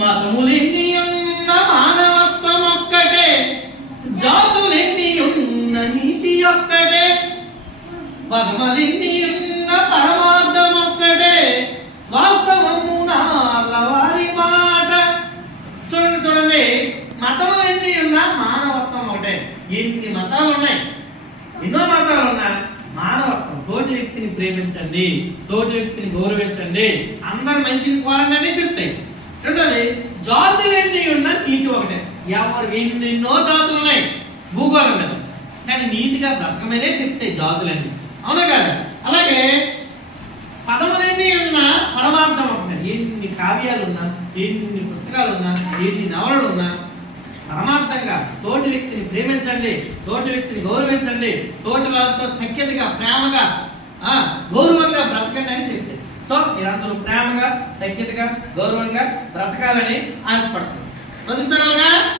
మతములెన్ని ఉన్న మానవత్వం ఒక్కటే, జాతులెన్ని ఉన్న నీతి ఒక్కటే, పదములెన్ని ఉన్న పరమార్థం ఒక్కటే, వాస్తవము నాల వారి మాట. చూడండి చూడండి, మతములెన్ని ఉన్న మానవత్వం ఒకటే. ఎన్ని మతాలు ఉన్నాయి, ఎన్నో మతాలు ఉన్నా మానవత్వం, తోటి వ్యక్తిని ప్రేమించండి, తోటి వ్యక్తిని గౌరవించండి, అందరు మంచిని కోరండి అని చెప్తాయి. రెండోది, జాతులెన్ని ఉన్న నీతి ఒకటే. ఎవరు ఎన్నెన్నో జాతులు ఉన్నాయి భూగోళం మీద, కానీ నీతిగా బ్రతకమనే చెప్తాయి జాతులన్నీ, అవునా కదా? అలాగే పదములెన్ని ఉన్న పరమార్థం ఒకటే. ఎన్ని కావ్యాలు ఉన్నా, ఎన్ని పుస్తకాలు ఉన్నా, ఎన్ని నవలలు ఉన్నా పరమార్థంగా తోటి వ్యక్తిని ప్రేమించండి, తోటి వ్యక్తిని గౌరవించండి, తోటి వాళ్ళతో సఖ్యతగా ప్రేమగా గౌరవంగా బ్రతకండి అని చెప్తే. సో మీరందరూ ప్రేమగా సఖ్యతగా గౌరవంగా బ్రతకాలని ఆశపడతారు. బ్రతుకుతారుగా.